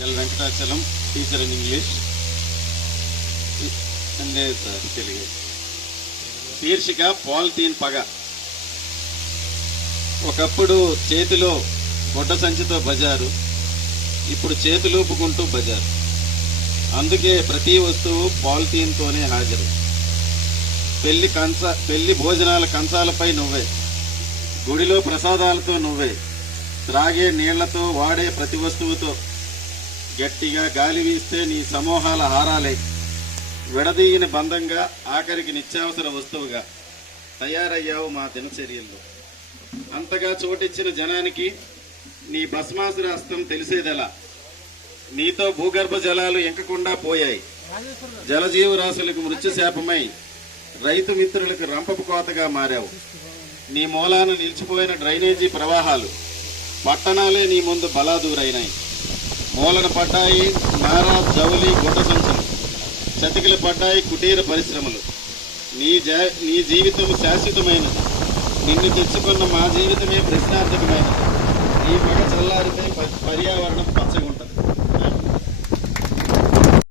Venkatachalam, teacher in English Telugu. శీర్షిక polythene పగ. ఒకప్పుడు చేతిలో గుడ్డ సంచితో బజారు, ఇప్పుడు చేతులూపుకుంటూ బజారు. అందుకే ప్రతి వస్తువు పాలిథీన్తోనే హాజరు. పెళ్లి భోజనాల కంచాలపై నువ్వే, గుడిలో ప్రసాదాలతో నువ్వే, త్రాగే నీళ్లతో, వాడే ప్రతి వస్తువుతో, గట్టిగా గాలి వీస్తే నీ సమూహాల హారాలే, విడదీయని బంధంగా, ఆఖరికి నిత్యావసర వస్తువుగా తయారయ్యావు మా దినచర్యల్లో. అంతగా చోటిచ్చిన జనానికి నీ భస్మాసుర హస్తం తెలిసేదెలా? నీతో భూగర్భ జలాలు ఎంకకుండా పోయాయి, జలజీవరాశులకు మృత్యుశాపమై రైతు మిత్రులకు రంపపు కోతగా మారావు. నీ మూలాన నిలిచిపోయిన డ్రైనేజీ ప్రవాహాలు, పట్టణాలే నీ ముందు బలాదూరైనాయి. మూలన పడ్డాయి నారా, జౌలి, గుడ్డ సంచులు, చతికిలు పడ్డాయి కుటీర పరిశ్రమలు. నీ జీవితం శాశ్వతమైనది, నిన్ను తెచ్చుకున్న మా జీవితమే ప్రశ్నార్థకమైనది. నీ పగ చల్లారితే పర్యావరణం పచ్చగుంటది.